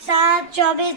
24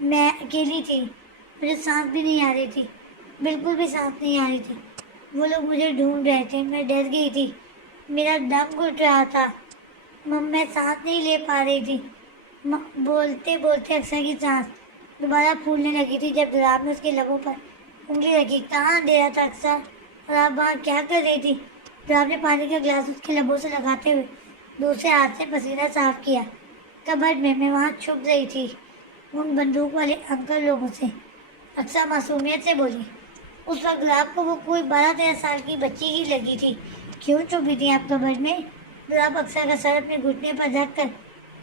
میں اکیلی تھی، مجھے سانس بھی نہیں آ رہی تھی، بالکل بھی سانس نہیں آ رہی تھی۔ وہ لوگ مجھے ڈھونڈ رہے تھے، میں ڈر گئی تھی، میرا دم گھٹ رہا تھا، میں سانس نہیں لے پا رہی تھی۔ بولتے بولتے اکثر کی سانس دوبارہ پھولنے لگی تھی جب دراب نے اس کے لبوں پر انگلی رکھی۔ کہاں دے رہا تھا اکثر، اور آپ وہاں کیا کر رہی تھی؟ دراب نے پانی کا گلاس اس کے لبوں سے لگاتے ہوئے دوسرے ہاتھ سے پسینہ صاف کیا۔ کبڈ میں وہاں چھپ رہی تھی، ان بندوق والے انکل لوگوں سے۔ اکثر معصومیت سے بولی۔ اس وقت دراب کو وہ کوئی 12-13 سال کی بچی ہی لگی تھی۔ کیوں چھپی تھی آپ کبڈ میں؟ دراب اکثر کا سر اپنے گھٹنے پر رکھ کر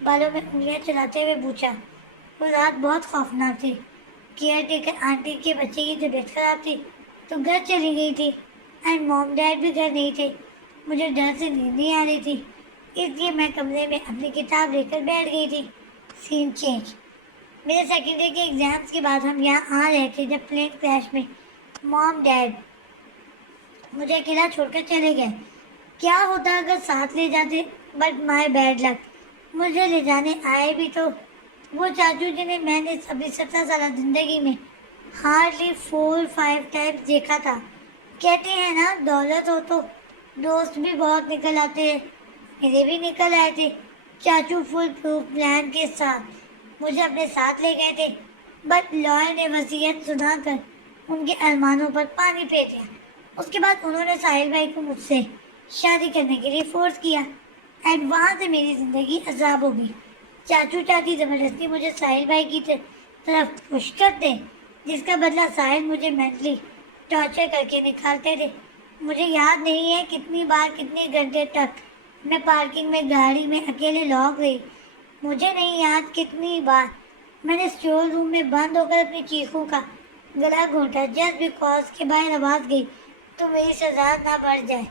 بالوں میں انگلیاں چلاتے ہوئے پوچھا۔ وہ رات بہت خوفناک تھی۔ کیئر ٹیکر آنٹی کے بچے کی طبیعت خراب تھی تو گھر چلی گئی تھی، اینڈ موم ڈیڈ بھی گھر نہیں تھے۔ مجھے ڈر سے نیند نہیں آ رہی تھی، اس لیے میں کمرے میں اپنی کتاب لے کر بیٹھ گئی تھی۔ سین چینج۔ میرے سیکنڈری کے ایگزامس کے بعد ہم یہاں آ رہے تھے جب پلین کریش میں موم ڈیڈ مجھے اکیلا چھوڑ کر چلے گئے۔ کیا ہوتا اگر ساتھ لے جاتے؟ بٹ مائی بیڈ لک، مجھے لے جانے آئے بھی تو وہ چاچو جنہیں میں نے اپنی 17 سالہ زندگی میں ہارڈلی 4-5 ٹائمز دیکھا تھا۔ کہتے ہیں نا دولت ہو تو دوست بھی بہت نکل آتے ہیں، میرے بھی نکل آئے تھے۔ چاچو فل پروف پلان کے ساتھ مجھے اپنے ساتھ لے گئے تھے، بٹ لائر نے وصیت سنا کر ان کے ارمانوں پر پانی پھیر دیا۔ اس کے بعد انہوں نے ساحل بھائی کو مجھ سے شادی کرنے کے لیے فورس کیا، اینڈ وہاں سے میری زندگی عذاب ہو گئی۔ چاچو چاچی زبردستی مجھے ساحل بھائی کی طرف پش کرتے، جس کا بدلہ ساحل مجھے مینٹلی ٹارچر کر کے نکالتے تھے۔ مجھے یاد نہیں ہے کتنی بار کتنے گھنٹے تک میں پارکنگ میں گاڑی میں اکیلے لاک رہی۔ مجھے نہیں یاد کتنی بار میں نے اسٹور روم میں بند ہو کر اپنی چیخوں کا گلا گھونٹا جسٹ بیکاز کہ باہر آواز گئی تو میری سزا نہ بڑھ جائے۔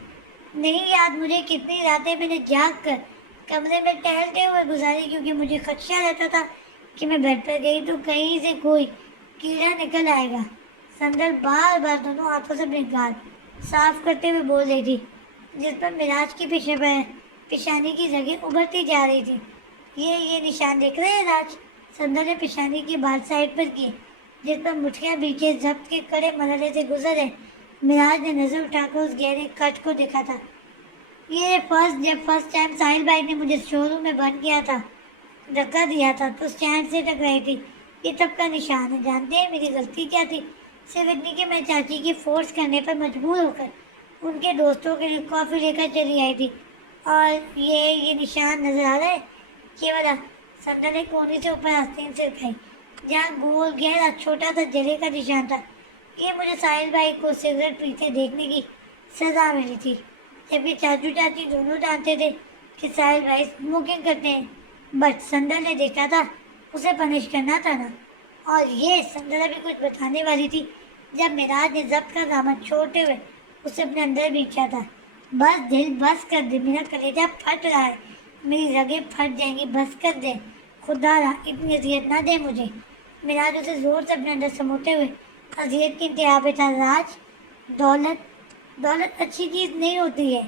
نہیں یاد مجھے کتنی راتیں میں نے جاگ کر کمرے میں ٹہلتے ہوئے گزاری، کیونکہ مجھے خدشہ رہتا تھا کہ میں بیڈ پر گئی تو کہیں سے کوئی کیڑا نکل آئے گا۔ سندر بار بار دونوں ہاتھوں سے اپنے گال صاف کرتے ہوئے بول رہی تھی، جس پر مراج کی پیشانی کی رگیں ابھرتی جا رہی تھی۔ یہ نشان دیکھ رہے ہیں راج؟ سندر نے پیشانی کے بال سائڈ پر کیے، جس پر مٹھیاں بیچے ضبط کے کڑے مرحلے سے گزرے۔ مراج نے نظر اٹھا کر اس گہرے کٹ کو دیکھا تھا۔ یہ جب فرسٹ ٹائم ساحل بھائی نے مجھے شو روم میں بند کیا تھا، دھکا دیا تھا تو اسٹینڈ سے ٹکرائی تھی۔ یہ تب کا نشان ہے۔ جانتے ہیں میری غلطی کیا تھی؟ صرف اتنی کہ میں چاچی کی فورس کرنے پر مجبور ہو کر ان کے دوستوں کے لیے کافی لے کر چلی آئی تھی۔ اور یہ نشان نظر آ رہا ہے؟ یہ والا؟ سندر نے کونی سے اوپر آستین سے اٹھائی، جہاں گول گہرا چھوٹا سا جلے کا نشان تھا۔ یہ مجھے ساحل بھائی کو سگریٹ پیتے دیکھنے کی سزا ملی تھی، جبکہ چاچو چاچی دونوں جانتے تھے کہ ساحل بھائی اسموکنگ کرتے ہیں، بٹ سندر نے دیکھا تھا، اسے پنش کرنا تھا نا۔ اور یہ سندر ابھی کچھ بتانے والی تھی جب مراج نے ضبط کا دامن چھوڑتے ہوئے اسے اپنے اندر بھینچا تھا۔ بس دل، بس کر دے، میرا کلیجہ پھٹ رہا ہے، میری رگیں پھٹ جائیں گی، بس کر دے خدا را، اتنی اذیت نہ دے مجھے۔ مراج اسے زور سے اپنے اندر سموتے ہوئے اذیت کی انتہا پہ تھا۔ راج، دولت اچھی چیز نہیں ہوتی ہے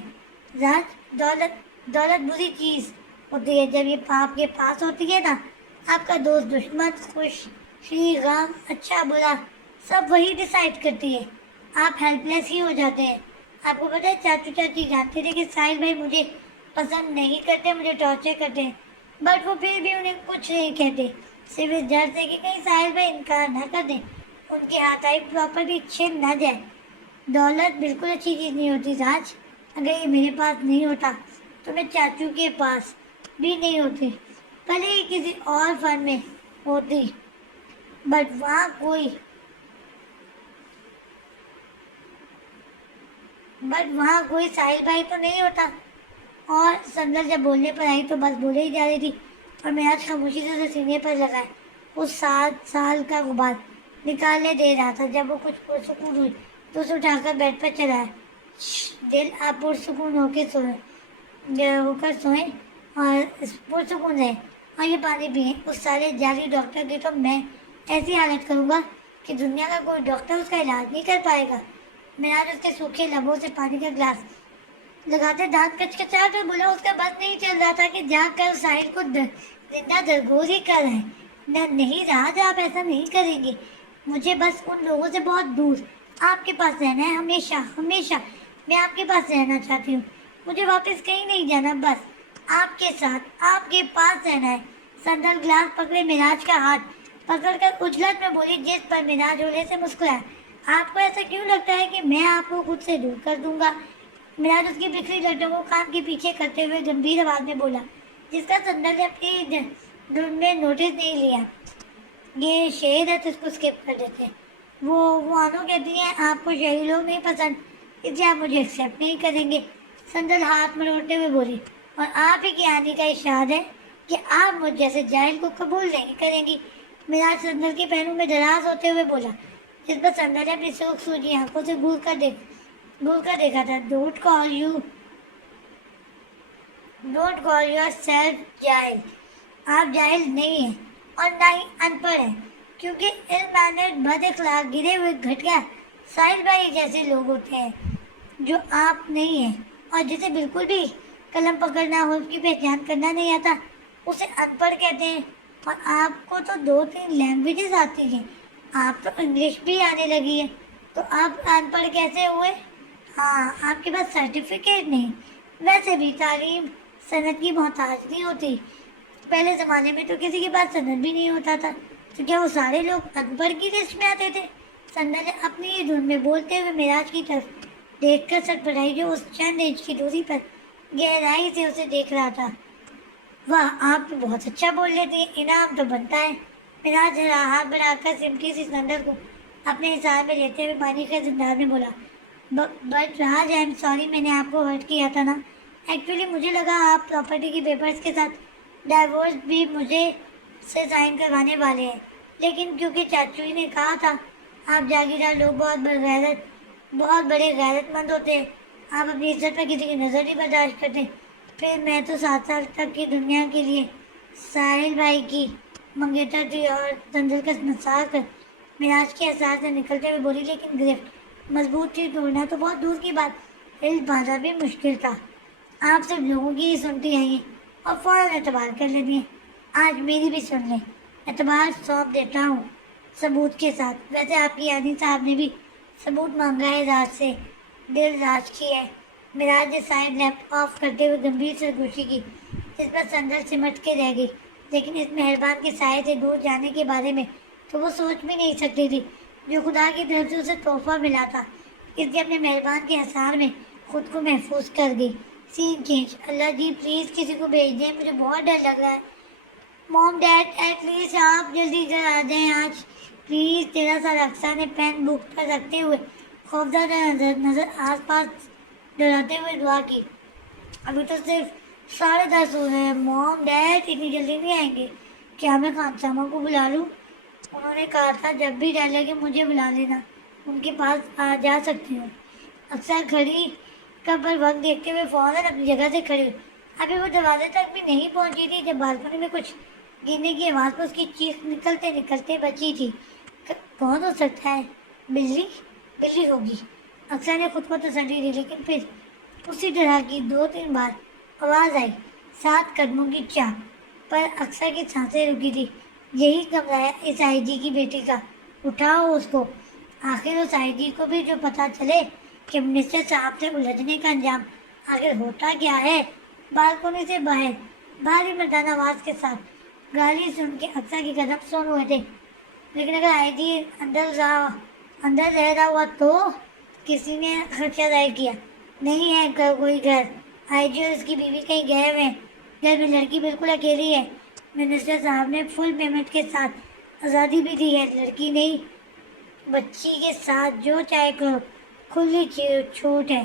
راج، دولت بری چیز ہوتی ہے جب یہ آپ کے پاس ہوتی ہے نا۔ آپ کا دوست دشمن، خوشی غم، اچھا برا سب وہی ڈیسائیڈ کرتی ہے، آپ ہیلپ لیس ہی ہو جاتے ہیں۔ آپ کو پتہ ہے چاچو چاچی جانتے تھے کہ ساحل بھائی مجھے پسند نہیں کرتے، مجھے ٹارچر کرتے ہیں، بٹ وہ پھر بھی انہیں کچھ نہیں کہتے، صرف اس ڈر سے کہ کہیں ساحل بھائی انکار نہ کر دیں، ان کے ہاتھ آئی پراپرٹی چھن نہ جائے۔ دولت بالکل اچھی چیز نہیں ہوتی راج۔ اگر یہ میرے پاس نہیں ہوتا تو میں چاچو کے پاس بھی نہیں ہوتی، بھلے ہی کسی اور فن میں ہوتی، بٹ وہاں کوئی ساحل بھائی تو نہیں ہوتا۔ اور سندر جب بولنے پر آئی تو بس بولے ہی جا رہی تھی، اور مراج خاموشی سے اسے سینے پر لگائے اس 7 سال کا غبار نکالنے دے رہا تھا۔ جب وہ کچھ پرسکون ہوئی تو اسے اٹھا کر بیڈ پر چلایا۔ دل، آپ پرسکون ہو کر سوئیں اور پرسکون رہیں، اور یہ پانی پئیں۔ اس سارے جعلی ڈاکٹر کی تو میں ایسی حالت کروں گا کہ دنیا کا کوئی ڈاکٹر اس کا علاج نہیں کر پائے گا۔ مراج اس کے سوکھے لبوں سے پانی کا گلاس لگاتے دانت کچکچا کر بولا۔ اس کا بس نہیں چل رہا تھا کہ جا کر ساحل کو زندہ درگور ہی کر رہے ہیں۔ نہ نہیں راج، آپ ایسا نہیں کریں گے. مجھے بس ان لوگوں سے بہت دور آپ کے پاس رہنا ہے. ہمیشہ ہمیشہ میں آپ کے پاس رہنا چاہتی ہوں. مجھے واپس کہیں نہیں جانا، بس آپ کے ساتھ آپ کے پاس رہنا ہے. سندل گلاس پکڑے مناج کا ہاتھ پکڑ کر اجلت میں بولی، جس پر مناج ہولے سے مسکرایا. آپ کو ایسا کیوں لگتا ہے کہ میں آپ کو خود سے دور کر دوں گا؟ مناج اس کی بکھری لٹوں کو کان کے پیچھے کرتے ہوئے گمبھیر آواز میں بولا، جس کا سندل نے اپنی دھن میں نوٹس نہیں لیا. یہ شہر ہے تو اس کو اسکپ کر دیتے ہیں. وہ آنو کہتی ہیں آپ کو شہری لوگ نہیں پسند، اس لیے آپ مجھے ایکسیپٹ نہیں کریں گے. سندل ہاتھ مروڑتے ہوئے بولی، اور آپ ہی کی آنے کا اشارہ ہے کہ آپ مجھ جیسے جاہل کو قبول نہیں کریں گی. میراج سندل کے پیروں میں دراز ہوتے ہوئے بولا، جس پر سندل نے اپنی سوکھ سوجی آنکھوں سے گھور کر دیکھا تھا. ڈونٹ کال یور سیلف جاہل. آپ جاہل نہیں ہیں اور نہ ہی ان پڑھ ہیں، کیونکہ علم مینر بد اخلاق گرے ہوئے گھٹیا ساحل بھائی جیسے لوگ ہوتے ہیں جو آپ نہیں ہیں. اور جسے بالکل بھی قلم پکڑنا ہو، اس کی پہچان کرنا نہیں آتا، اسے ان پڑھ کہتے ہیں. اور آپ کو تو 2-3 لینگویجز آتی ہیں، آپ تو انگلش بھی آنے لگی ہے، تو آپ ان پڑھ کیسے ہوئے؟ ہاں، آپ کے پاس سرٹیفکیٹ نہیں. ویسے بھی تعلیم سند کی محتاج نہیں ہوتی. پہلے زمانے میں تو کسی کے پاس سند بھی نہیں ہوتا تھا، تو کیا وہ سارے لوگ ان پڑھ کی لسٹ میں آتے تھے؟ سندر نے اپنی ہی دھن میں بولتے ہوئے معراج کی طرف دیکھ کر سر پڑھائی، جو اس چند انچ کی دوری پر گہرائی سے اسے دیکھ رہا تھا. واہ، آپ تو بہت اچھا بول لیتے ہیں، انعام تو بنتا ہے. معراج ہاتھ بڑھا کر سمٹی سی سندر کو اپنے حساب میں لیتے ہوئے پانی کے انداز میں بولا، but Raj I am sorry, میں نے آپ کو ہرٹ کیا تھا نا. ایکچولی مجھے لگا آپ پراپرٹی کے پیپرز کے ساتھ ڈائیورس بھی مجھے سے سائن کروانے والے ہیں، لیکن کیونکہ چاچو ہی نے کہا تھا آپ جاگیردار لوگ بہت بڑے غیرت مند ہوتے ہیں، آپ اپنی عزت پر کسی کی نظر نہیں برداشت کرتے. پھر میں تو 7 سال تک کی دنیا کے لیے ساحل بھائی کی منگیتر تھی. اور سندل کا نثار کر معراج کے احساس سے نکلتے ہوئے بولی، لیکن گرفت مضبوط تھی، توڑنا تو بہت دور کی بات، علم پانا بھی مشکل تھا. آپ صرف لوگوں کی ہی سنتی ہیں اور فوراً اعتبار کر لیتی ہیں. آج میری بھی سن لیں، اعتبار سونپ دیتا ہوں ثبوت کے ساتھ. ویسے آپ کی یعنی صاحب نے بھی ثبوت مانگا ہے راج سے، دل راج کی ہے. معراج نے سائڈ لیمپ آف کرتے ہوئے گمبھیر سرگوشی کی، جس پر سندر سمٹ کے رہ گئی. لیکن اس مہربان کے سائے سے دور جانے کے بارے میں تو وہ سوچ بھی نہیں سکتی تھی، جو خدا کی طرف سے اسے تحفہ ملا تھا. اس لیے اپنے مہربان کے حصار میں خود کو محفوظ کر گئی. سین چینج. اللہ جی پلیز کسی کو بھیج دیں، مجھے بہت ڈر لگ رہا ہے. موم ڈیڈ ایٹ لیسٹ آپ جلدی ادھر آ جائیں آج پلیز. 13 سال اقصیٰ نے پین بک پر رکھتے ہوئے خوفزدہ نظر آس پاس ڈراتے ہوئے دعا کی. ابھی تو صرف 10:30 ہو رہے ہیں. موم ڈیڈ اتنی جلدی نہیں آئیں گے؟ کیا میں خانسامہ کو بلا لوں؟ انہوں نے کہا تھا جب بھی ڈر لگے مجھے بلا لینا، ان کے پاس جا سکتی ہوں. اقصیٰ گھڑی کا پر وقت دیکھتے ہوئے فوراً اپنی جگہ سے کھڑی ہوئی. ابھی وہ دروازے تک بھی نہیں پہنچی تھی جب بالکنی میں کچھ گرنے کی آواز پر اس کی چیخ نکلتے نکلتے بچی تھی. کون ہو سکتا ہے؟ بلی ہوگی. اقصیٰ نے خود کو تسلی دی، لیکن پھر اسی طرح کی 2-3 بار آواز آئی. 7 قدموں کی چاپ پر اقصیٰ کی سانسیں رکی تھی. یہی کمرہ ہے اس آئی جی کی بیٹی کا، اٹھاؤ اس کو. آخر اس آئی جی کو بھی جو پتہ چلے کہ منسٹر صاحب سے الجھنے کا انجام آخر ہوتا کیا ہے. بالکنی سے باہر بھاری مردانہ آواز کے ساتھ گالی سن کے اقصیٰ کے قدم سن ہوئے تھے. لیکن اگر آئی جی اندر رہ رہا ہوا تو کسی نے خدشہ ظاہر کیا. نہیں ہے کوئی گھر، آئی جی اور اس کی بیوی کہیں گئے ہوئے ہیں، گھر میں لڑکی بالکل اکیلی ہے. منسٹر صاحب نے فل پیمنٹ کے ساتھ آزادی بھی دی ہے. لڑکی نہیں، بچی کے ساتھ جو چاہے کرو، کھلی چھوٹ ہے.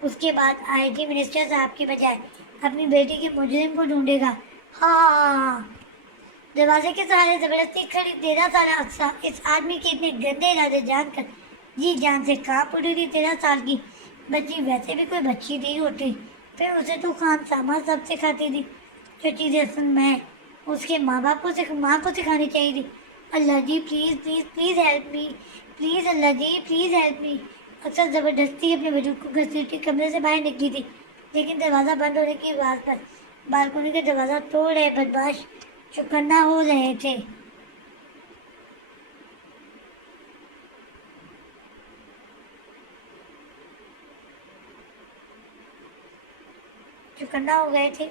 اس کے بعد آئی جی منسٹر صاحب کی بجائے اپنی بیٹی کے مجرم کو ڈھونڈے گا. ہاں. دروازے کے سہارے زبردستی کھڑی 13 سالہ اقصیٰ اس آدمی کے اتنے گندے ارادے جان کر جی جان سے کانپ اٹھی تھی. 13 سال کی بچی ویسے بھی کوئی بچی نہیں ہوتی، پھر اسے تو خانسامہ سب سکھاتی تھی. جو چیزیں اصل میں اس کے ماں کو سکھانی چاہیے تھی. اللہ ji please please please help me, please اللہ جی پلیز ہیلپ می. اکثر زبردستی اپنے وجود کو گھسیٹتی کمرے سے باہر نکلی تھی، لیکن دروازہ بند ہونے کی آواز پر بالکنی کا دروازہ توڑ رہے بدماش چوکنا ہو رہے تھے. چوکنا ہو گئے تھے۔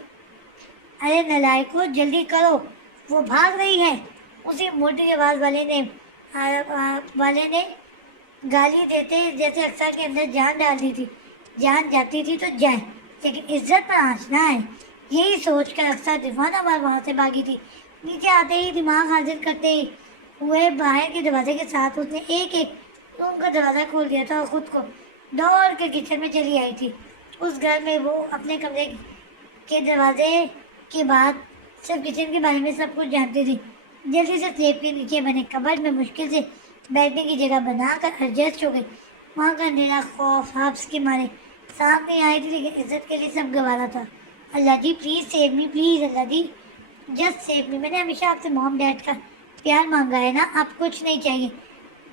ارے نلائکو جلدی کرو، وہ بھاگ رہی ہے، اسی موٹی آواز والے نے گالی دیتے جیسے اقصیٰ کے اندر جان ڈال دی تھی۔ جان جاتی تھی تو جائے لیکن عزت پر آنچ نہ آئے، یہی سوچ کر اقصیٰ دیوانہ وار وہاں سے بھاگی تھی۔ نیچے آتے ہی دماغ حاضر کرتے ہوئے باہر کے دروازے کے ساتھ اس نے ایک روم کا دروازہ کھول دیا تھا اور خود کو دوڑ کے کچن میں چلی آئی تھی۔ اس گھر میں وہ اپنے کمرے کے دروازے کے بعد صرف کچن کے بارے میں سب کچھ جانتی تھی۔ جلدی سے سلیب کے نیچے بنے کبرڈ میں مشکل سے بیٹھنے کی جگہ بنا کر ایڈجسٹ ہو گئی۔ وہاں کا اندھیرا خوف حبس کے مارے سامنے آئی تھی، لیکن عزت کے لیے سب گوارا تھا۔ اللہ ji please save me, please اللہ جی جسٹ سیو می۔ میں نے ہمیشہ آپ سے مام ڈیڈ کا پیار مانگا ہے نا، آپ کچھ نہیں چاہیے،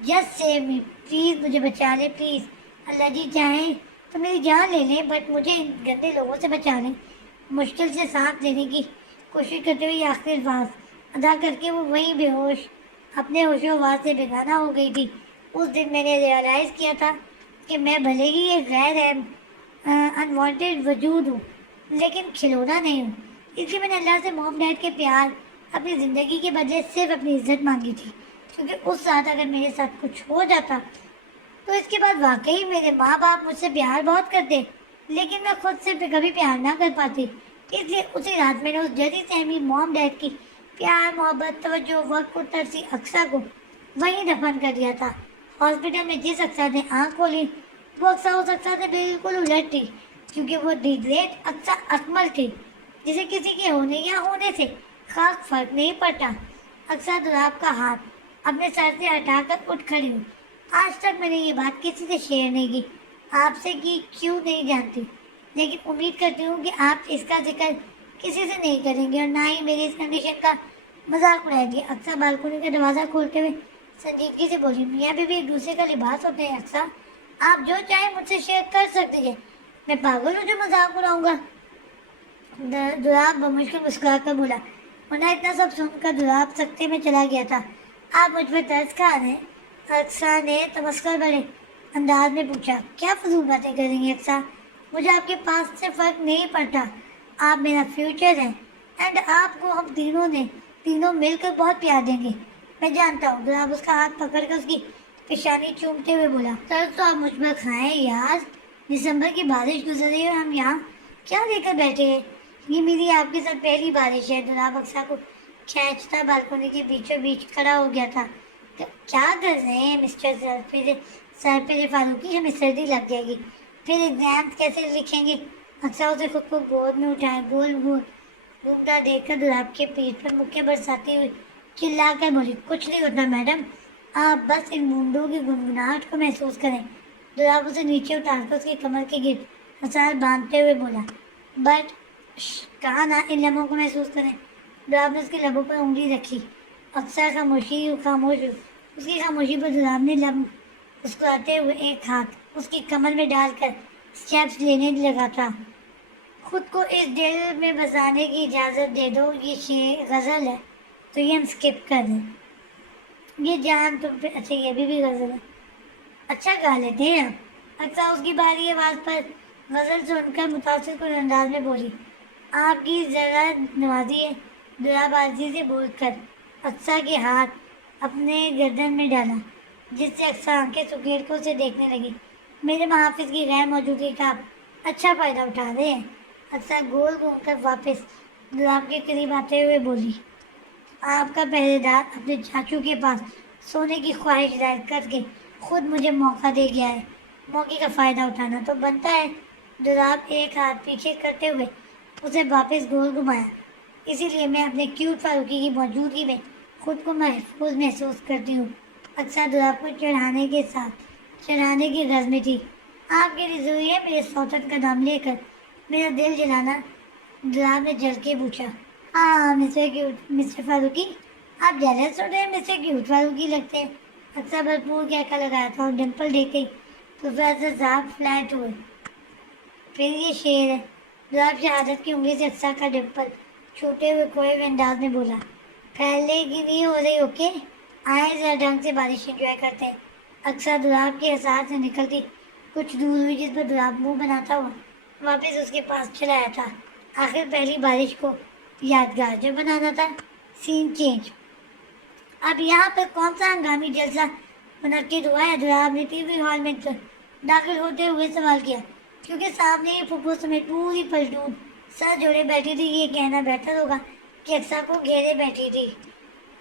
جسٹ سیو می، پلیز مجھے بچا لیں پلیز اللہ جی، چاہیں تو میری جان لے لیں بٹ مجھے ان گندے لوگوں سے بچا لیں۔ مشکل سے سانس لینے کی کوشش کرتے ہوئے آخری الفاظ ادا کر کے وہ وہیں بے ہوش اپنے ہوش و حواس سے بیگانہ ہو گئی تھی۔ اس دن میں نے ریئلائز کیا تھا کہ میں بھلے ہی ایک غیر انوانٹیڈ وجود ہوں لیکن کھلونا نہیں ہوں۔ اس لیے میں نے اللہ سے مام ڈیڈ کے پیار اپنی زندگی کے بدلے صرف اپنی عزت مانگی تھی، کیونکہ اس رات اگر میرے ساتھ کچھ ہو جاتا تو اس کے بعد واقعی میرے ماں باپ مجھ سے پیار بہت کرتے لیکن میں خود سے کبھی پیار نہ کر پاتی۔ اس لیے اسی رات میں نے اس جدید سہمی مام ڈیڈ کی پیار محبت توجہ وقت کو ترسی اقصیٰ کو وہیں دفن کر دیا تھا۔ ہاسپٹل میں جس اقصیٰ نے آنکھ کھولی وہ اقصیٰ اس اقصیٰ سے بالکل الٹ تھی، کیونکہ وہ دی گریٹ اقصیٰ اکمل تھی جسے کسی کے ہونے یا ہونے سے خاص فرق نہیں پڑتا۔ اقصیٰ دولاب کا ہاتھ اپنے سر سے ہٹا کر اٹھ کھڑی ہوئی۔ آج تک میں نے یہ بات کسی سے شیئر نہیں کی، آپ سے کی کیوں نہیں جانتی، لیکن امید کرتی ہوں کہ آپ اس کا ذکر کسی سے نہیں کریں گے اور نہ ہی میری اس کنڈیشن کا مذاق اڑائیں گے۔ اقصیٰ بالکنی کا دروازہ کھولتے ہوئے سنجیدگی سے بولی، میاں بیوی ایک دوسرے کا لباس ہوتے ہیں اقصیٰ، آپ جو چاہیں مجھ سے شیئر کر سکتے ہیں، میں پاگل ہوں جو مذاق اڑاؤں گا؟ دولاب بمشکل مسکرا کر بولا، ورنہ اتنا سب سن کر دولاب سکتے میں چلا گیا تھا۔ آپ مجھ پر ترس کھا رہے ہیں؟ اقصیٰ نے تمسخر بھرے انداز میں پوچھا۔ کیا فضول باتیں کر رہی ہیں اقصیٰ، مجھے آپ کے پاس سے فرق نہیں پڑتا، آپ میرا فیوچر ہیں اینڈ آپ کو ہم تینوں مل کر بہت پیار دیں گے، میں جانتا ہوں۔ دولاب اس کا ہاتھ پکڑ کر اس کی پیشانی چومتے ہوئے بولا، ترس تو آپ مجھ پر کھائیں یار، دسمبر کی بارش گزر رہی ہے اور ہم یہاں کیا لے کر بیٹھے ہیں، یہ میری آپ کے ساتھ پہلی بارش ہے۔ دولاب اقصیٰ کو کھینچتا بالکنی کے بیچوں بیچ کھڑا ہو گیا تھا۔ کیا کر رہے ہیں مسٹر سرپر فاروقی، ہمیں سردی لگ جائے گی، پھر ایگزام کیسے لکھیں گے؟ اقصیٰ اسے خود کو گود میں اٹھائے گول گھومتا دیکھ کر دولاب کے پیٹھ پر مکے برساتی ہوئی چلا کر بولی، کچھ نہیں ہوتا میڈم، آپ بس ان بوندوں کی گنگناہٹ کو محسوس کریں۔ دولاب اسے نیچے اتار کر اس کی کمر کے گرد مسار باندھتے ہوئے بولا، بٹ کہا نا ان لمحوں کو محسوس کریں۔ دولاب نے اس کے لبوں پر انگلی رکھی۔ اقصیٰ خاموش ہوئی۔ اس کی خاموشی پر دولاب نے لب مسکراتے ہوئے ایک ہاتھ اس کی کمر میں ڈال کر اسٹیپس لینے لگا تھا۔ خود کو اس دل میں بسانے کی اجازت دے دو، یہ غزل ہے تو یہ ہم اسکپ کر دیں، یہ جان تم پہ، اچھا یہ بھی غزل ہے، اچھا گا لیتے ہیں آپ۔ اقصیٰ اس کی بھاری آواز پر غزل سن کر متاثر کن انداز میں بولی، آپ کی ذرا نوازی ہے۔ دولاب عاجزی سے بول کر اقصیٰ کے ہاتھ اپنے گردن میں ڈالا، جس سے اقصیٰ آنکھیں سکیڑ کر اسے دیکھنے لگی۔ میرے محافظ کی غیر موجودگی کا آپ اچھا فائدہ اٹھا رہے ہیں۔ اقصیٰ گول گھوم کر واپس دولاب کے قریب آتے ہوئے بولی، آپ کا پہرے دار اپنے چاچو کے پاس سونے کی خواہش ظاہر کر کے خود مجھے موقع دے گیا ہے، موقع کا فائدہ اٹھانا تو بنتا ہے۔ دولاب ایک ہاتھ پیچھے کرتے ہوئے اسے واپس گول گھمایا، اسی لیے میں اپنے کیوٹ فاروقی کی موجودگی میں خود کو محفوظ محسوس کرتی ہوں۔ اقصیٰ دولاب کو چڑھانے کی غرض میں تھی۔ آپ کے لیے ضروری ہے میرے سوتن کا نام لے کر میرا دل جلانا؟ دولاب نے جل کے پوچھا۔ ہاں مسٹر فاروقی، آپ جیلس ہو رہے ہیں، مسٹر کیوٹ فاروقی لگتے ہیں۔ اقصیٰ بھرپور کہکا لگایا تھا اور ڈمپل دیکھ گئی تو ذرا صاحب فلیٹ ہوئے۔ پھر یہ شعر ہے۔ دولاب شہادت کی انگلی سے اقصیٰ کا ڈمپل چھوٹے ہوئے کھوئے ہوئے انداز میں بولا، پھیلنے کی نہیں ہو رہی، اوکے، آئیں ذرا ڈھنگ سے بارش انجوائے کرتے ہیں۔ اقصیٰ دولاب کے حساب سے نکلتی کچھ دور ہوئی، جس پر دولاب منہ بناتا ہوا واپس اس کے پاس چلا آیا تھا۔ آخر پہلی بارش کو یادگار جو بنانا تھا۔ سین چینج۔ اب یہاں پر کون سا ہنگامی جلسہ منعقد ہوا ہے؟ دولاب نے ٹی وی ہال میں داخل ہوتے ہوئے سوال کیا، کیونکہ سامنے ہی پھپھو سمیت پوری پلٹون سر جوڑے بیٹھی تھی۔ یہ کہنا بہتر ہوگا کہ اقصیٰ کو گھیرے بیٹھی تھی۔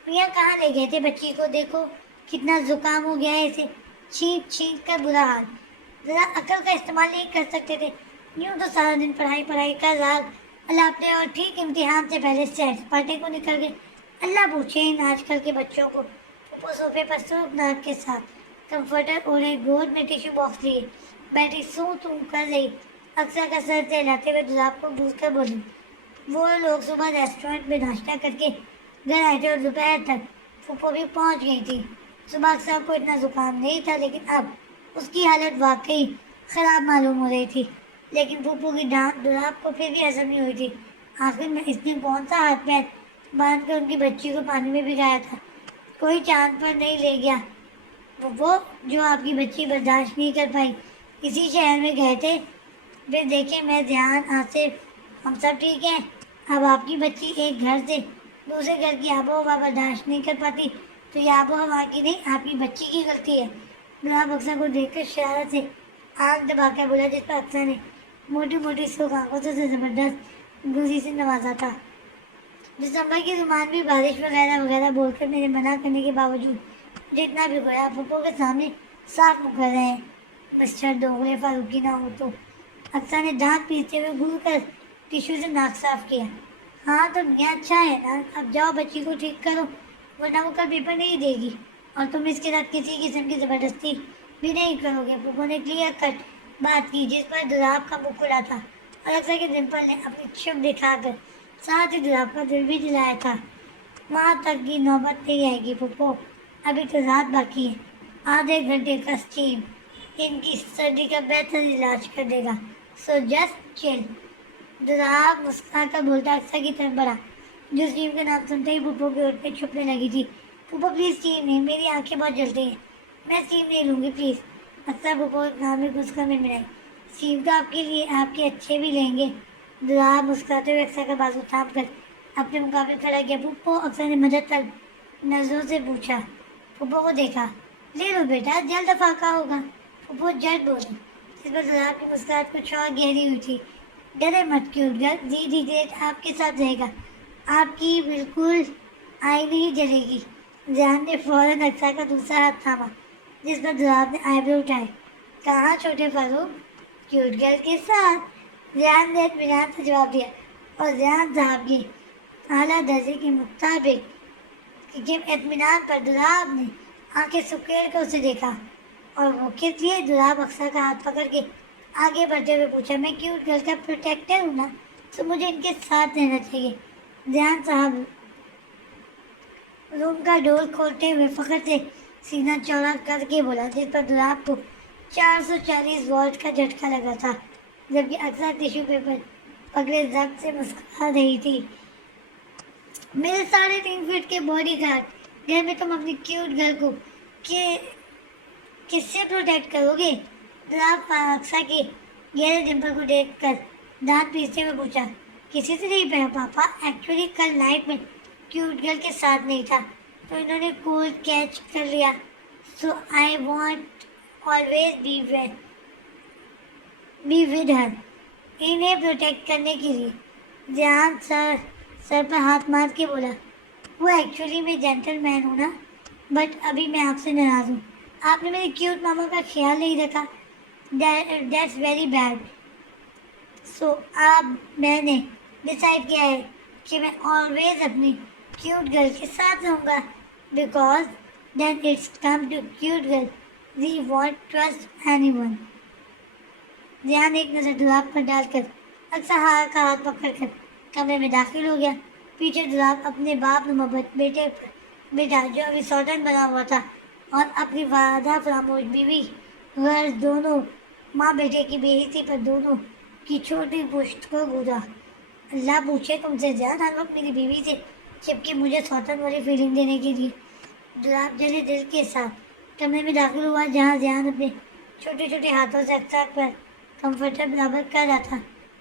میاں کہاں لے گئے تھے بچی کو؟ دیکھو کتنا زکام ہو گیا ہے اسے، چھینک چھینک کر برا حال۔ ذرا عقل کا استعمال نہیں کر سکتے تھے؟ یوں تو سارا دن پڑھائی کا راز الاپتے اور ٹھیک امتحان سے پہلے سیر سپاٹے کو نکل گئے۔ اللہ پوچھے ان آج کل کے بچوں کو۔ پھپھو صوفے پر سرخ ناک کے ساتھ کمفرٹر اوڑھے گود میں ٹیشو باکس لیے بیٹھی سوں توں کر رہی اقصیٰ کا سر سہلاتے ہوئے دولاب کو بوس کر بولی، وہ لوگ صبح ریسٹورینٹ میں ناشتہ کر کے گھر آئے تھے اور دوپہر تک پھپھو بھی پہنچ گئی تھی۔ صبح اقصیٰ کو اتنا زکام نہیں تھا، لیکن اب اس کی حالت واقعی خراب معلوم ہو رہی تھی۔ لیکن پھپھو کی ڈانٹ دولاب کو پھر بھی ہضم نہیں ہوئی تھی۔ آخر میں اس نے کون سا ہاتھ پیر باندھ کر ان کی بچی کو پانی میں بھگایا تھا؟ کوئی چاند پر نہیں لے گیا وہ جو آپ کی بچی برداشت نہیں کر پائی۔ اسی شہر میں گئے تھے، پھر دیکھیں میں ذیان آصف ہم سب ٹھیک ہیں۔ اب آپ کی بچی ایک گھر سے دوسرے گھر کی آب و ہوا برداشت نہیں کر پاتی تو یہ آب و ہوا کی نہیں آپ کی بچی کی غلطی ہے۔ دولاب اقصیٰ کو دیکھ کر شرارت سے آنکھ دبا کر بولا، جس پر اقصیٰ نے موٹی موٹی سرخ آنکھوں سے زبردست گوشی سے نوازا تھا۔ دسمبر کی رومانوی بارش وغیرہ وغیرہ بول کر میرے منع کرنے کے باوجود جتنا بھی گویا پھپھو کے سامنے صاف مکر رہے ہیں۔ مسٹر دوغلے فاروقی نہ ہو تو؟ اقصیٰ نے دانت پیستے ہوئے گھور کر ٹیشو سے ناک صاف کیا۔ ہاں تو میاں اچھا ہے نا، اب جاؤ بچی کو ٹھیک کرو، ورنہ وہ کل پیپر نہیں دے گی اور تم اس کے ساتھ کسی قسم کی زبردستی بھی نہیں کرو گے۔ پھپھو نے کلیئر کٹ بات کی، جس پر دولاب کا منہ کھلا تھا اور اقصیٰ کے ڈمپل نے اپنی چپ دکھا کر ساتھ ہی دولاب کا دل بھی جلایا تھا۔ ماں تک کی نوبت نہیں آئے گی پھپھو، ابھی تو رات باقی ہے، آدھے گھنٹے کا اسٹیم ان کی سردی کا بہتر علاج کر دے گا، سو جسٹ چل۔ دولاب مسکرا کر بولتا اقصیٰ کی طرف بڑھا، جو اسٹیم کا نام سنتے ہی پھپھو کے ہونٹ پہ چھپنے لگی تھی۔ پھپھو پلیز اسٹیم نہیں، میری آنکھیں بہت جلتی ہیں، میں اسٹیم نہیں لوں گی پلیز۔ اقصیٰ پھپھو کے کان میں گھس کر منمنائی، اسٹیم تو آپ کے لیے آپ کے اچھے بھی لیں گے۔ دولاب مسکراتے ہوئے اقصیٰ کا بازو تھام کر اپنے مقابل کھڑا کیا۔ پھپھو، اقصیٰ نے مدد طلب نظروں سے پوچھا۔ پھپھو کو دیکھا، لے لو بیٹا، جلد افاقہ ہوگا، پھپھو جھٹ بولی، جس پر دولاب کی مسکراہٹ کچھ اور گہری ہوئی تھی۔ ڈرے مت کیوٹ گرل، جی ڈی گریٹ آپ کے ساتھ رہے گا، آپ کی بالکل آئی نہیں جلے گی۔ ذیان نے فوراً اقصیٰ کا دوسرا ہاتھ تھاما، جس پر دولاب نے آئی برو اٹھائے۔ کہاں چھوٹے فاروق؟ کیوٹ گرل کے ساتھ، ذیان نے اطمینان سے جواب دیا، اور ذیان صاحب کے اعلیٰ درجے کے مطابق کہ اطمینان پر دولاب نے آنکھیں سکیڑ کر اسے دیکھا۔ اور وہ کس لیے؟ دولاب اقصیٰ کا ہاتھ پکڑ کے آگے بڑھتے ہوئے پوچھا، میں کیوٹ گرل کا پروٹیکٹر ہوں نا، تو مجھے ان کے ساتھ رہنا چاہیے۔ ذیان صاحب روم کا ڈور کھولتے ہوئے فخر سے سینہ چوڑا کر کے بولا، جس پر دولاب کو 440 وولٹ کا جھٹکا لگا تھا، جبکہ اقصیٰ ٹیشو پیپر پگڑے ضبط سے مسکرا رہی تھی۔ میرے 3.5 فٹ کے باڈی گارڈ گھر میں تم اپنی کیوٹ گرل کو کس سے پروٹیکٹ کرو گے؟ دولاب اقصیٰ کے گہرے ڈمپل کو دیکھ کر دانت پیستے ہوئے پوچھا، کسی سے نہیں پڑھا پاپا، ایکچولی کل نائٹ میں کیوٹ گرل کے ساتھ نہیں تھا تو انہوں نے کولڈ کیچ کر لیا، so I want always be with her, انہیں پروٹیکٹ کرنے کے لیے۔ ذیان سر پر ہاتھ مار کے بولا، وہ ایکچولی میں جینٹل مین ہوں نا، بٹ ابھی میں آپ سے ناراض ہوں، آپ نے میری کیوٹ ماما کا خیال نہیں رکھا، دیٹس ویری بیڈ۔ سو اب میں نے ڈیسائیڈ کیا ہے کہ میں آلویز اپنی کیوٹ گرل کے ساتھ رہوں گا، because then it's come to cute girl we want trust any one. Zayan ایک نظر دولاب پر ڈال کر اقصیٰ کا ہاتھ پکڑ کر کمرے میں داخل ہو گیا۔ پیچھے دولاب اپنے باپ نما بیٹے پر بیٹا، جو ابھی سوٹن بنا ہوا تھا، اور اپنی وعدہ فراموش بیوی، غرض دونوں ماں بیٹے کی بے حسی پر دونوں کی چھوٹی پشت کو گودا۔ اللہ پوچھے تم سے ذیان ہر وقت میری بیوی سے چپکے مجھے سوتن والی فیلنگ دینے کے لیے۔ دولاب جلے دل کے ساتھ کمرے میں داخل ہوا، جہاں ذیان اپنے چھوٹے ہاتھوں سے اقصیٰ پر کمفرٹر برابر کر رہا تھا۔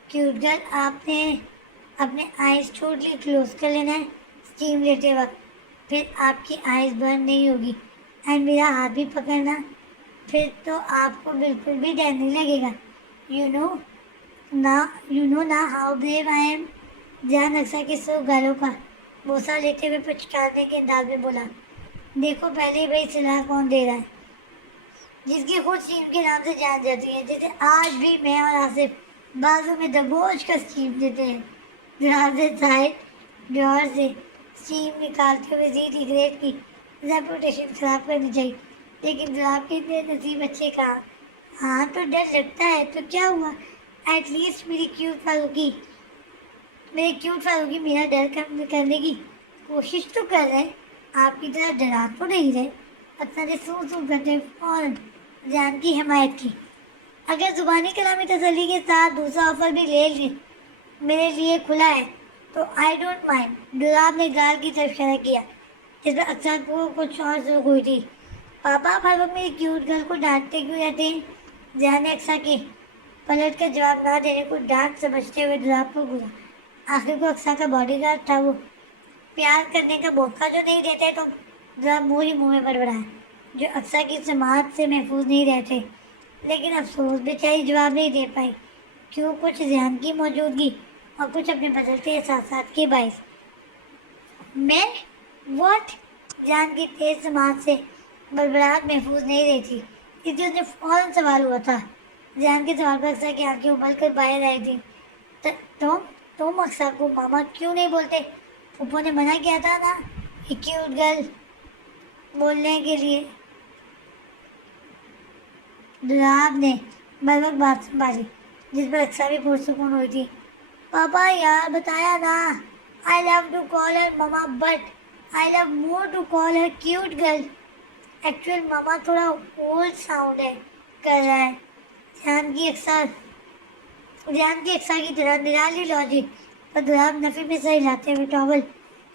کیوٹ گرل، آپ نے اپنے آئیز ٹوٹلی کلوز کر لینا ہے اسٹیم لیتے وقت، پھر آپ کی آئیز برن نہیں ہوگی. اینڈ میرا ہاتھ بھی پکڑنا، پھر تو آپ کو بالکل بھی ڈر نہیں لگے گا. یو نو نا ہاؤ بریو آئی ایم. جان اکثر کے سو گالوں کا بوسہ لیتے ہوئے پچکارنے کے انداز میں بولا. دیکھو پہلے بھائی صلاح کون دے رہا ہے، جس کی خود اسٹیم کے نام سے جان جاتی ہے، جسے آج بھی میں اور آصف بازو میں دبوچ کر اسٹیم دیتے ہیں. جناب سے سائڈ ڈور سے اسٹیم نکالتے ہوئے ریگریٹ کی ریپوٹیشن خراب کرنی چاہیے، لیکن جناب کے اتنے نصیب اچھے کہا. ہاں تو ڈر لگتا ہے تو کیا ہوا، ایٹ لیسٹ میرے کیوٹ فاروقی میرا ڈر کم کرنے کی کوشش تو کر رہے. آپ کی طرح ڈرا تو نہیں رہے. اپنا سو کرتے فوراً جان کی حمایت کی. اگر زبانی کلامی تسلی کے ساتھ دوسرا آفر بھی لے لیں میرے لیے کھلا ہے تو آئی ڈونٹ مائنڈ. ڈراب نے گال کی طرف اشارہ کیا جس پر اکثر کو کچھ اور ذوق ہوئی تھی. پاپا آپ ہر وقت میری کیوٹ گرل کو ڈانٹتے کیوں رہتے ہیں؟ جان نے اکثر کے پلٹ کر جواب نہ دینے کو ڈانٹ سمجھتے ہوئے ڈراب کو گھورا. آخر کو اکثر کا باڈی گارڈ تھا وہ، پیار کرنے کا موقع جو نہیں دیتے تو ڈراب منہ میں بڑبڑایا جو اکثر کی سماعت سے محفوظ نہیں رہتے. لیکن افسوس بیچاری جواب نہیں دے پائی، کیوں کچھ ذہن کی موجودگی اور کچھ اپنے بدلتے احساسات کے باعث. میں واٹ؟ جان کی تیز سماعت سے بڑبڑاہٹ محفوظ نہیں رہی تھی، اس لیے اس نے فوراً سوال ہوا تھا. جان کے سوال پر اکثر کی آنکھیں ابل کر باہر آئی تھیں. تم اکثر کو ماما کیوں نہیں بولتے؟ پھوپھو نے منع کیا تھا نا یہ کیوٹ گرل بولنے کے لیے. ڈراب نے بروقت بات سنبھالی جس پر اکثر بھی پرسکون ہوئی تھی. پاپا یار بتایا نا، I love to call her mama but I love more to call her cute girl. Actual ماما تھوڑا اولڈ ساؤنڈ کر رہا ہے. جان کی اکثر کی طرح نرالی لاجک پر ڈراب نفی میں سر ہلاتے ہوئے ٹاول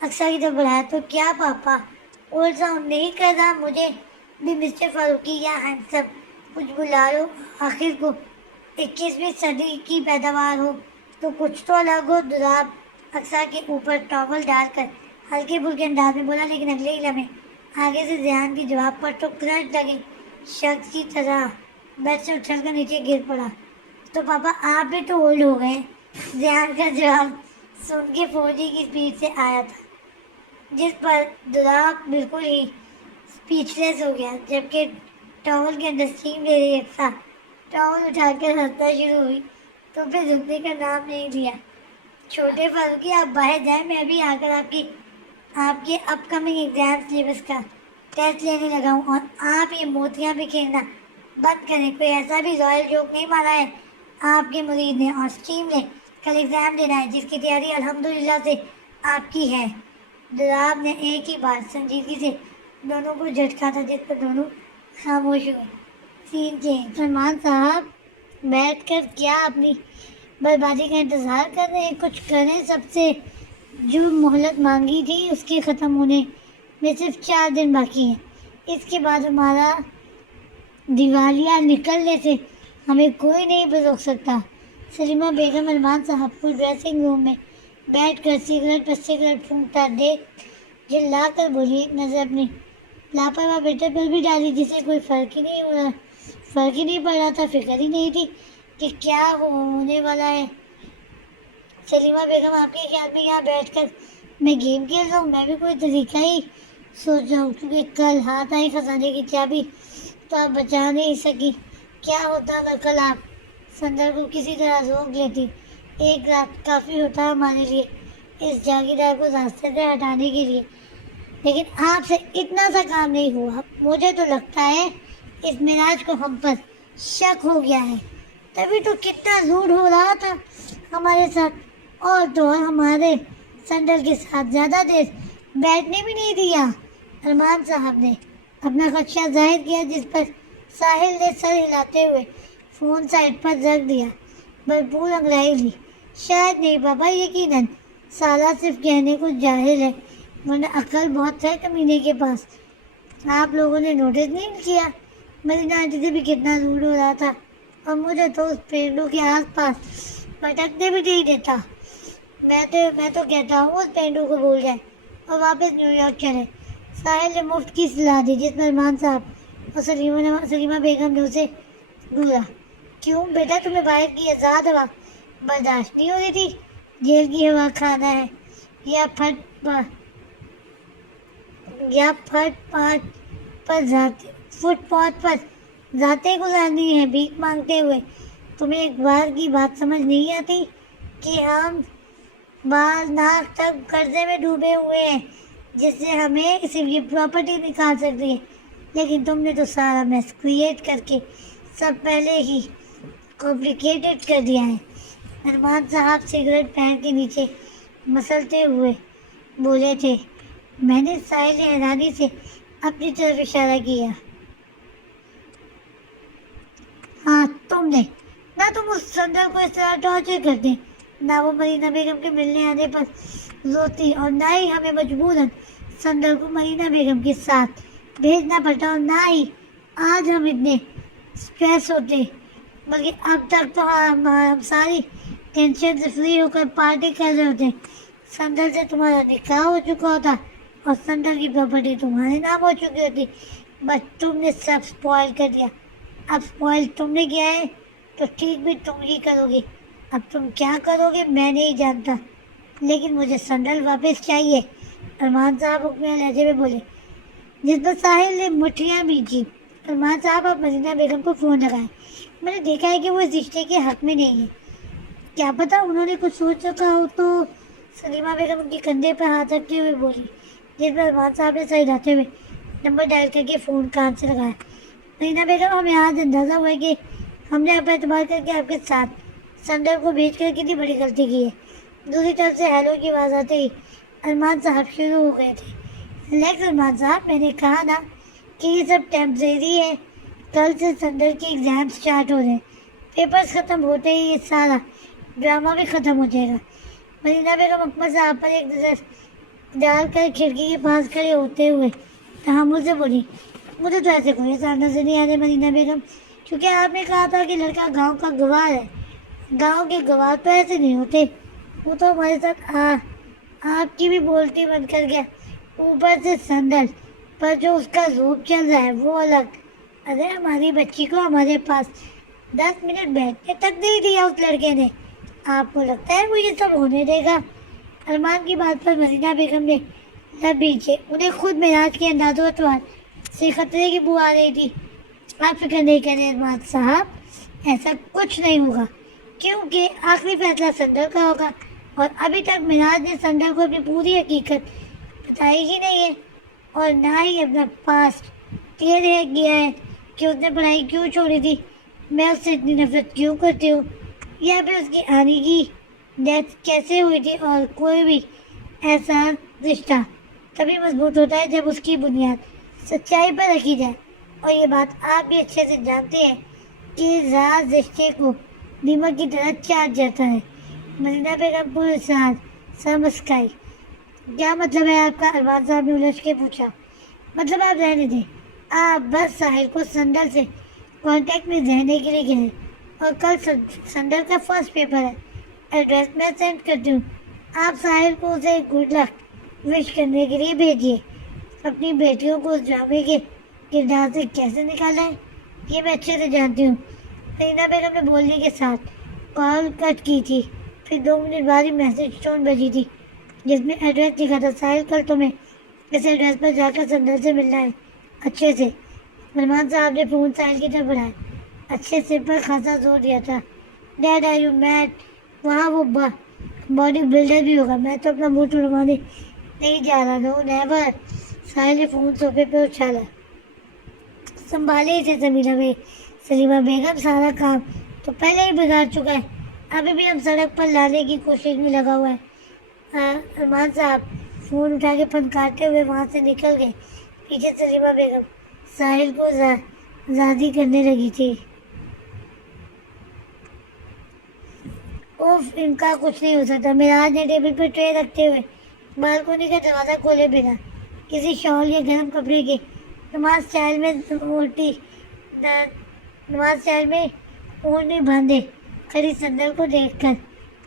اکثر کی طرف بڑھایا. تو کیا پاپا اولڈ ساؤنڈ نہیں کر رہا؟ مجھے بھی مسٹر فاروقی یا ہینڈسم کچھ بلا لو. آخر کو 21ویں صدی کی پیداوار ہو تو کچھ تو الگ ہو. ڈراب اکثر کے اوپر ٹاول ڈال کر ہلکے پھلکے انداز میں بولا، لیکن اگلے ہی لمحے آگے سے ذہن کی جواب پر تو کرنٹ لگے شخص کی طرح بیڈ سے اچھل کر نیچے گر پڑا. تو پاپا آپ بھی تو اولڈ ہو گئے. ذہن کا جواب سن کے فوجی کی اسپیڈ سے آیا تھا جس پر ڈراب بالکل ہی اسپیچ لیس ہو گیا، جبکہ ٹاول کے اندر اسٹیم لے رہی اکثر ٹاول اٹھا کر ہنسنا شروع ہوئی تو پھر جھکنے کا نام نہیں لیا. چھوٹے فاروقی آپ باہر جائیں، میں بھی آ کر آپ کے اپ کمنگ ایگزام سلیبس کا ٹیسٹ لینے لگا ہوں. اور آپ یہ موتیاں بھی کھیلنا بند کریں. کوئی ایسا بھی رائل جوک نہیں مارا ہے آپ کے مرید نے، اور اسٹیم نے کل ایگزام دینا ہے جس کی تیاری الحمدللہ سے آپ کی ہے. ڈراب نے ایک ہی بات سنجیدگی سے دونوں کو جھٹکا تھا جس پر دونوں خاموش ہوئے. سین چینج. سلمان صاحب بیٹھ کر کیا اپنی بربادی کا انتظار کر رہے ہیں؟ کچھ کریں. سب سے جو مہلت مانگی تھی اس کے ختم ہونے میں صرف 4 دن باقی ہیں. اس کے بعد ہمارا دیوالیہ نکلنے سے ہمیں کوئی نہیں روک سکتا. سلیمہ بیگم سلمان صاحب کو ڈریسنگ روم میں بیٹھ کر سگریٹ پر سگریٹ پھونکتا دیکھ جلا کر بولی. ایک نظر اپنی لاپرواہ بیٹے پر بھی ڈالی جسے کوئی فرق ہی نہیں پڑ رہا تھا. فکر ہی نہیں تھی کہ کیا ہونے والا ہے. سلیمہ بیگم آپ کے خیال میں یہاں بیٹھ کر میں گیم کھیل رہا ہوں؟ میں بھی کوئی طریقہ ہی سوچ رہا ہوں، کیونکہ کل ہاتھ آئی خزانے کی چابی تو آپ بچا نہیں سکی. کیا ہوتا اگر کل آپ سندر کو کسی طرح روک لیتی؟ ایک رات کافی ہوتا ہمارے لیے اس جاگیردار کو راستے سے ہٹانے کے لیے، لیکن آپ سے اتنا سا کام نہیں ہوا. مجھے تو لگتا ہے اس معراج کو ہم پر شک ہو گیا ہے. تبھی تو کتنا روڈ ہو رہا تھا ہمارے ساتھ، اور تو اور ہمارے سینڈل کے ساتھ زیادہ دیر بیٹھنے بھی نہیں دیا. سلمان صاحب نے اپنا خدشہ ظاہر کیا جس پر ساحل نے سر ہلاتے ہوئے فون سائڈ پر رکھ دیا. بھرپور انگڑائی لی. شاید نہیں پاپا، یقیناً سالہ صرف کہنے کو جاہل ہے ورنہ عقل بہت ہے کمینے کے پاس. آپ لوگوں نے نوٹس نہیں کیا میری نانٹی سے بھی کتنا روڈ ہو رہا تھا، اور مجھے تو اس پیڑوں کے آس پاس بھٹکنے بھی نہیں دیتا. میں تو کہتا ہوں اس پینڈو کو بھول جائے اور واپس نیو یارک چلے۔ ساحل نے مفت کی صلاح دی جس پر ارمان صاحب اور سلیمہ بیگم نے اسے گورا۔ کیوں بیٹا، تمہیں باہر کی آزاد ہوا برداشت نہیں ہو رہی تھی؟ جیل کی ہوا کھانا ہے یا فٹ پاتھ پر ذاتیں گزارنی ہے بھیک مانگتے ہوئے؟ تمہیں ایک بار کی بات سمجھ نہیں آتی کہ ہم بال ناک تک قرضے میں ڈوبے ہوئے ہیں جس سے ہمیں صرف یہ پراپرٹی نکال سکتی ہے؟ لیکن تم نے تو سارا میس کریٹ کر کے سب پہلے ہی کمپلیکیٹڈ کر دیا ہے۔ ارمان صاحب سگریٹ پین کے نیچے مسلتے ہوئے بولے تھے۔ میں نے ساحل نے حیرانی سے اپنی طرف اشارہ کیا۔ ہاں تم نے، نہ تم اس سندر کو اس طرح ٹارچر کرتے، نہ وہ مرینا بیگم کے ملنے آنے پر روتی، اور نہ ہی ہمیں مجبوراً سندر کو مرینا بیگم کے ساتھ بھیجنا پڑتا، اور نہ ہی آج ہم اتنے اسٹریس ہوتے، بلکہ اب تک تو ہم ساری ٹینشن سے فری ہو کر پارٹی کر رہے ہوتے۔ سندر سے تمہارا نکاح ہو چکا ہوتا اور سندر کی پراپرٹی تمہارے نام ہو چکی ہوتی، بس تم نے سب اسپوائل کر دیا۔ اب اسپوائل تم نے کیا ہے تو ٹھیک بھی تم ہی کرو گے۔ اب تم کیا کرو گے میں نہیں جانتا، لیکن مجھے سندر واپس چاہیے، ارمان صاحب حکمیہ لہجے میں بولے، جس پر ساحل نے مٹھیاں بھیجی۔ ارمان صاحب اب مرینا بیگم کو فون لگائے۔ میں نے دیکھا ہے کہ وہ اس رشتے کے حق میں نہیں ہے، کیا پتہ انہوں نے کچھ سوچ رکھا ہو تو؟ سلیمہ بیگم ان کے کندھے پر ہاتھ رکھتے ہوئے بولی، جس پر ارمان صاحب نے سر ہلاتے ہوئے نمبر ڈائل کر کے فون کان سے لگایا۔ مرینا بیگم، ہمیں آج اندازہ ہوا ہے کہ ہم نے آپ پر اعتبار کر کے آپ کے ساتھ سندر کو بھیج کر کتنی بڑی غلطی کی ہے۔ دوسری طرف سے ہیلو کی آواز آتے ہی ارمان صاحب شروع ہو گئے تھے۔ ریلیکس ارمان صاحب، میں نے کہا نا کہ یہ سب ٹیمپریری ہے، کل سے سندر کے ایگزام سٹارٹ ہو رہے ہیں، پیپرز ختم ہوتے ہی یہ سارا ڈرامہ بھی ختم ہو جائے گا۔ مرینا بیگم اکمل صاحب پر ایک نظر ڈال کر کھڑکی کے پاس کھڑے ہوتے ہوئے تحمل سے بولی، مجھے تو ایسے کوئی احساس نظر نہیں آ رہے مرینا بیگم، کیونکہ آپ نے کہا تھا کہ لڑکا گاؤں کا گوار ہے۔ گاؤں کے گوار تو ایسے نہیں ہوتے، وہ تو ہمارے ساتھ آپ کی بھی بولتی بند کر گیا، اوپر سے سندر پر جو اس کا روپ چل رہا ہے وہ الگ۔ ارے ہماری بچی کو ہمارے پاس 10 منٹ بیٹھنے تک نہیں دیا اس لڑکے نے، آپ کو لگتا ہے وہ یہ سب ہونے دے گا؟ ارمان کی بات پر مرینا بیگم نے لب بھینچے، انہیں خود معراج کے انداز و اطوار سے خطرے کی بو آ رہی تھی۔ آپ فکر نہیں کریں ارمان صاحب، ایسا کچھ نہیں ہوگا، کیونکہ آخری فیصلہ سندر کا ہوگا، اور ابھی تک معراج نے سندر کو اپنی پوری حقیقت بتائی ہی نہیں ہے، اور نہ ہی اپنا پاسٹ کلیئر کیا ہے کہ اس نے پڑھائی کیوں چھوڑی تھی، میں اس سے اتنی نفرت کیوں کرتی ہوں، یا پھر اس کی آنے کی ڈیتھ کیسے ہوئی تھی۔ اور کوئی بھی ایسا رشتہ تبھی مضبوط ہوتا ہے جب اس کی بنیاد سچائی پر رکھی جائے، اور یہ بات آپ بھی اچھے سے جانتے ہیں کہ راز رشتے کو دیمک کی طرح چاٹ جاتا ہے۔ مرینا بیگم پورے سر مسکائی۔ کیا مطلب ہے آپ کا؟ ارمان صاحب نے الجھ کے پوچھا۔ مطلب آپ رہنے دیں، آپ بس ساحل کو سندر سے کانٹیکٹ میں رہنے کے لیے کہیں، اور کل سندر کا فرسٹ پیپر ہے، ایڈریس میں سینڈ کرتی ہوں، آپ ساحل کو اسے گڈ لک وش کرنے کے لیے بھیجیے۔ اپنی بیٹیوں کو اس ڈرامے کے کردار سے کیسے نکالا ہے یہ میں اچھے سے جانتی ہوں۔ مرینا بیگم نے بولنے کے ساتھ کال کٹ کی تھی، پھر 2 منٹ بعد ہی میسج ٹون بجی تھی جس میں ایڈریس لکھا تھا، ساحل کل تمہیں اس ایڈریس پر جا کر سندر سے ملنا ہے، اچھے سے۔ ارمان صاحب نے فون ساحل کی طرف بڑھایا، اچھے سے پر خاصا زور دیا تھا۔ Dad are you mad? وہاں وہ باڈی بلڈر بھی ہوگا، میں تو اپنا منہ ٹڑوانے نہیں جا رہا، نو نیور۔ ساحل نے فون صوفے پہ اچھالا، سنبھالے اسے سلیمہ بیگم، سارا کام تو پہلے ہی بگاڑ چکا ہے، ابھی بھی ہم سڑک پر لانے کی کوشش میں لگا ہوا ہے۔ ارمان صاحب فون اٹھا کے پھنکارتے ہوئے وہاں سے نکل گئے۔ پیچھے سلیمہ بیگم ساحل کو زادی کرنے لگی تھی۔ اوف، ان کا کچھ نہیں ہو سکتا۔ معراج نے ٹیبل پر ٹرے رکھتے ہوئے بالکونی کا دروازہ کھولے بنا کسی شال یا گرم کپڑے کے نماز اسٹائل میں اوڑھنی باندھے کھڑی سندر کو دیکھ کر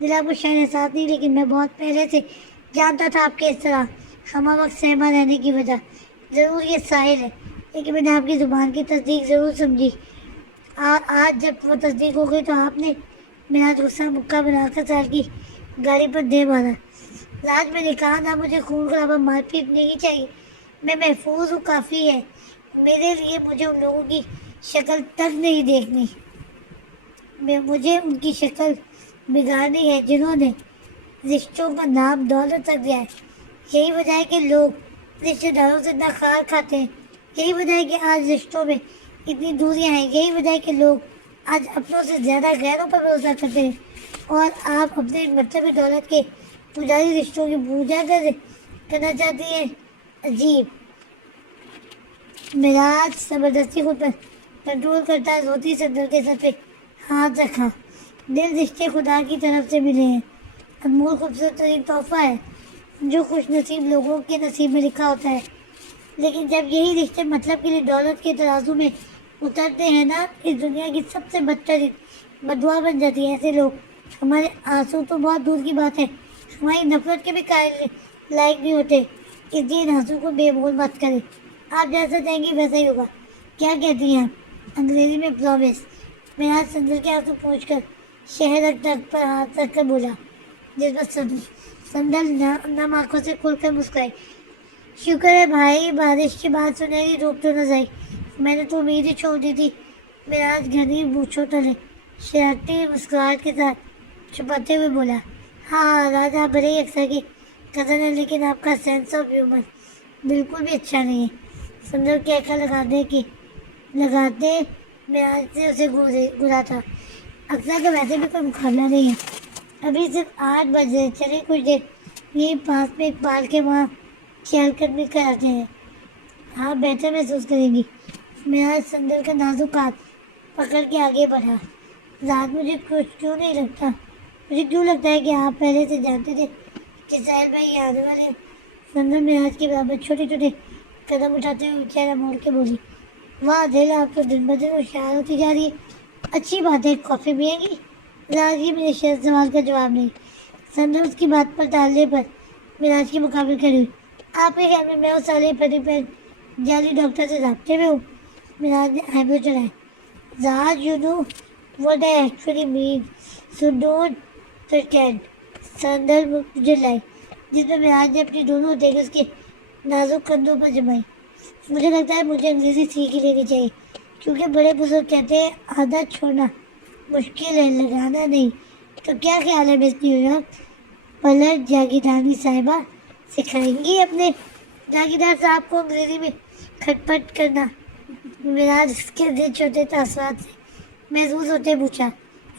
دل آپ کو شاید احساس نہیں، لیکن میں بہت پہلے سے جانتا تھا آپ کے اس طرح ہمہ وقت سہما رہنے کی وجہ ضرور یہ ساحل ہے، لیکن میں نے آپ کی زبان کی تصدیق ضرور سمجھی، اور آج جب وہ تصدیق ہو گئی تو آپ نے میرا غصہ مکہ بنا کر سال کی گاڑی پر دے مارا۔ آج میں نے کہا نہ مجھے خون خرابہ مار پیٹ نہیں چاہیے، میں محفوظ ہوں، کافی ہے میرے لیے، مجھے ان لوگوں کی شکل تک نہیں دیکھنی، مجھے ان کی شکل بگاڑنی ہے جنہوں نے رشتوں کا نام دولت تک دیا ہے۔ یہی وجہ ہے کہ لوگ رشتے داروں سے اتنا خار کھاتے ہیں، یہی وجہ ہے کہ آج رشتوں میں اتنی دوریاں ہیں، یہی وجہ ہے کہ لوگ آج اپنوں سے زیادہ غیروں پر بھروسہ کرتے ہیں، اور آپ اپنے مطلبی دولت کے پجاری رشتوں کی پوجا کرنا چاہتی ہیں۔ عجیب۔ معراج زبردستی خود پر کنٹرول کرتا ہے، روتی صندل کے سر پہ ہاتھ رکھا۔ دل رشتے خدا کی طرف سے ملے ہیں، انمول خوبصورت ترین تحفہ ہے جو خوش نصیب لوگوں کے نصیب میں لکھا ہوتا ہے، لیکن جب یہی رشتے مطلب کے لیے دولت کے ترازو میں اترتے ہیں نا، اس دنیا کی سب سے بدترین بددعا بن جاتی ہے۔ ایسے لوگ ہمارے آنسو تو بہت دور کی بات ہے، ہماری نفرت کے بھی قائل لائق نہیں ہوتے، اس لیے ان آنسو کو بے مول مت کریں، آپ جیسا چاہیں گی ویسا ہی ہوگا۔ کیا کہتی ہیں آپ؟ انگریزی میں پرومس۔ میرا سندل کے آنسو پوچھ کر شہر تک پر ہاتھ رکھ کر بولا، جس پر سندل نم آنکھوں سے کھل کر مسکرائی۔ شکر ہے بھائی، بارش کے بعد سنہری دھوپ تو نظر آئی، میں نے تو امید ہی چھوڑ دی تھی۔ میرا آج گھنی بوچھوں تلے شرارتی مسکراہٹ کے ساتھ چھپاتے ہوئے بولا، ہاں راج، آپ بڑے ہی اکثر کی کزن ہے، لیکن آپ کا سینس آف ہیومر بالکل بھی اچھا نہیں ہے۔ سندر کہہ لگاتے میراج سے اسے گرا تھا، اکثر کا ویسے بھی کوئی مقابلہ نہیں ہے، ابھی صرف 8 بجے، چلے کچھ دیر یہیں پاس میں ایک پارک کے وہاں چہل قدمی کراتے ہیں، آپ بہتر محسوس کریں گی۔ میراج سندر کا نازک ہاتھ پکڑ کے آگے بڑھا، رات مجھے کیوں لگتا ہے کہ آپ پہلے سے جانتے تھے کہ ساحل بھائی یہ آنے والے ہیں۔ سندر میراج کے برابر چھوٹے چھوٹے قدم اٹھاتے ہوئے چہرہ موڑ کے بولی، واہ دل، آپ تو دن بدن ہوشیار ہوتی جا رہی ہے، اچھی بات ہے، کافی پئیں گی؟ راج کی میرے شاید سوال کا جواب نہیں۔ سندر اس کی بات پر ٹالنے پر میراج کے مقابل کھڑی ہوئی، آپ کے خیال میں میں اس سالے پری پین جعلی ڈاکٹر سے رابطے میں ہوں؟ میراج نے آئیبرو چڑھائے، Raj you know what I actually mean, so don't pretend۔ سندر مجھے لائی، جس میں میراج نے اپنی دونوں ہتھیلیاں اس کے نازک کندھوں پر جمائی۔ مجھے لگتا ہے مجھے انگریزی سیکھ ہی لینی چاہیے، کیونکہ بڑے بزرگ کہتے ہیں عادت چھوڑنا مشکل ہے، لگانا نہیں۔ تو کیا خیال ہے مس نیو یارک، پلٹ جاگیردانی صاحبہ سکھائیں گی اپنے جاگیردار صاحب کو انگریزی میں کھٹ پٹ کرنا؟ میراج اس کے دل چھوٹے تاثرات سے محسوس ہوتے پوچھا،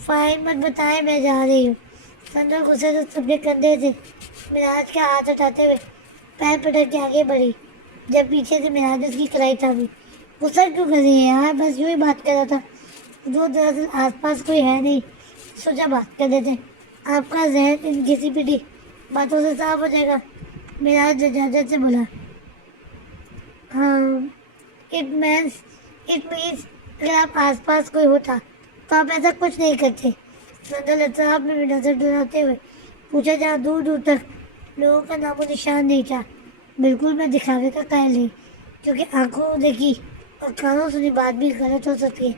فائن، مت بتائیں، میں جا رہی ہوں۔ سندر غصے سے اپنے کندھے سے میراج کا ہاتھ ہٹاتے ہوئے پیر پٹک کے آگے بڑھی، جب پیچھے سے میراج اس کی کلائی تھامی۔ غصہ کیوں کر رہی ہے یار، بس یوں ہی بات کر رہا تھا، جو دراصل آس پاس کوئی ہے نہیں، سوچا بات کر دیتے، آپ کا ذہن ان گھسی پٹی باتوں سے صاف ہو جائے گا۔ میراج لجاجت سے بولا، ہاں اٹ مینس اگر آپ آس پاس کوئی ہوتا تو آپ ایسا کچھ نہیں کرتے۔ سندر اطراف میں نظر دوڑاتے ہوئے پوچھا، جہاں دور دور تک لوگوں کا نام و نشان نہیں تھا۔ بالکل، میں دکھاوے کا قائل نہیں، کیونکہ آنکھوں دیکھی اور کانوں سنی بات بھی غلط ہو سکتی ہے،